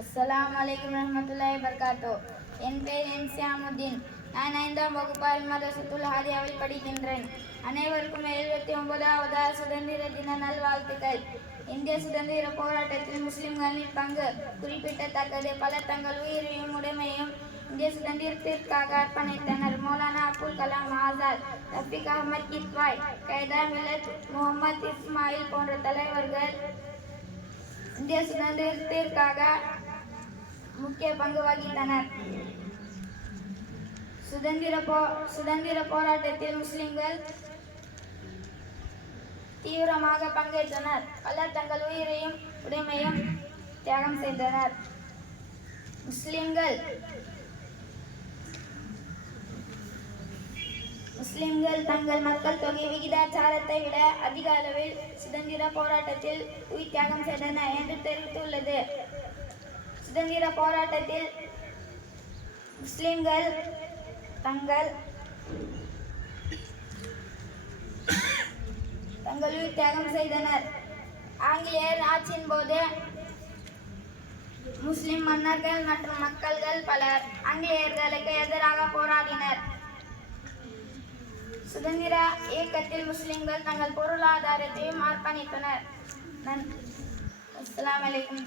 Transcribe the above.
அஸ்ஸலாமு அலைக்கும் வரஹ்மத்துல்லாஹி வபரகாத்துஹு. என் பெயர் என் சியாமுதீன். நான் 5ஆம் வகுப்பு அல் மதரசத்துல் ஹாதியாவில் படிக்கின்றேன். அனைவருக்கும் 79வது சுதந்திர தின நல்வாழ்த்துக்கள். இந்திய சுதந்திர போராட்டத்தில் முஸ்லிம்களின் பங்கு குறிப்பிடத்தக்கது. பலர் தங்கள் உயிரையும் உடைமையும் இந்திய சுதந்திரத்திற்காக அர்ப்பணித்தனர். மௌலானா அபுல் கலாம் ஆசாத், ரஃபீக் அஹ்மத் கித்வாய், கைதா மில்லத் முஹம்மது இஸ்மாயில் போன்ற தலைவர்கள் இந்திய சுதந்திரத்திற்காக முக்கிய பங்கு வகித்தனர். சுதந்திர போராட்டத்தில் முஸ்லிம்கள் தீவிரமாக பங்கேற்றனர். பலர் தங்கள் உயிரையும் உடைமையும் தியாகம் செய்தனர். முஸ்லிம்கள் தங்கள் மக்கள் தொகை விகிதாச்சாரத்தை விட அதிக அளவில் சுதந்திர போராட்டத்தில் உயிர் தியாகம் செய்தனர் என்று தெரிவித்துள்ளது. சுதந்திர போராட்டத்தில் முஸ்லிம்கள் தங்கள் உயிர் தியாகம் செய்தனர். ஆங்கிலேயர் ஆட்சியின் போது முஸ்லிம் மன்னர்கள் மற்றும் மக்கள்கள் பலர் ஆங்கிலேயர்களுக்கு எதிராக போராடினர். சுதந்திர இயக்கத்தில் முஸ்லிம்கள் தங்கள் பொருளாதாரத்தையும் அர்ப்பணித்தனர். அஸ்ஸலாமு அலைக்கும்.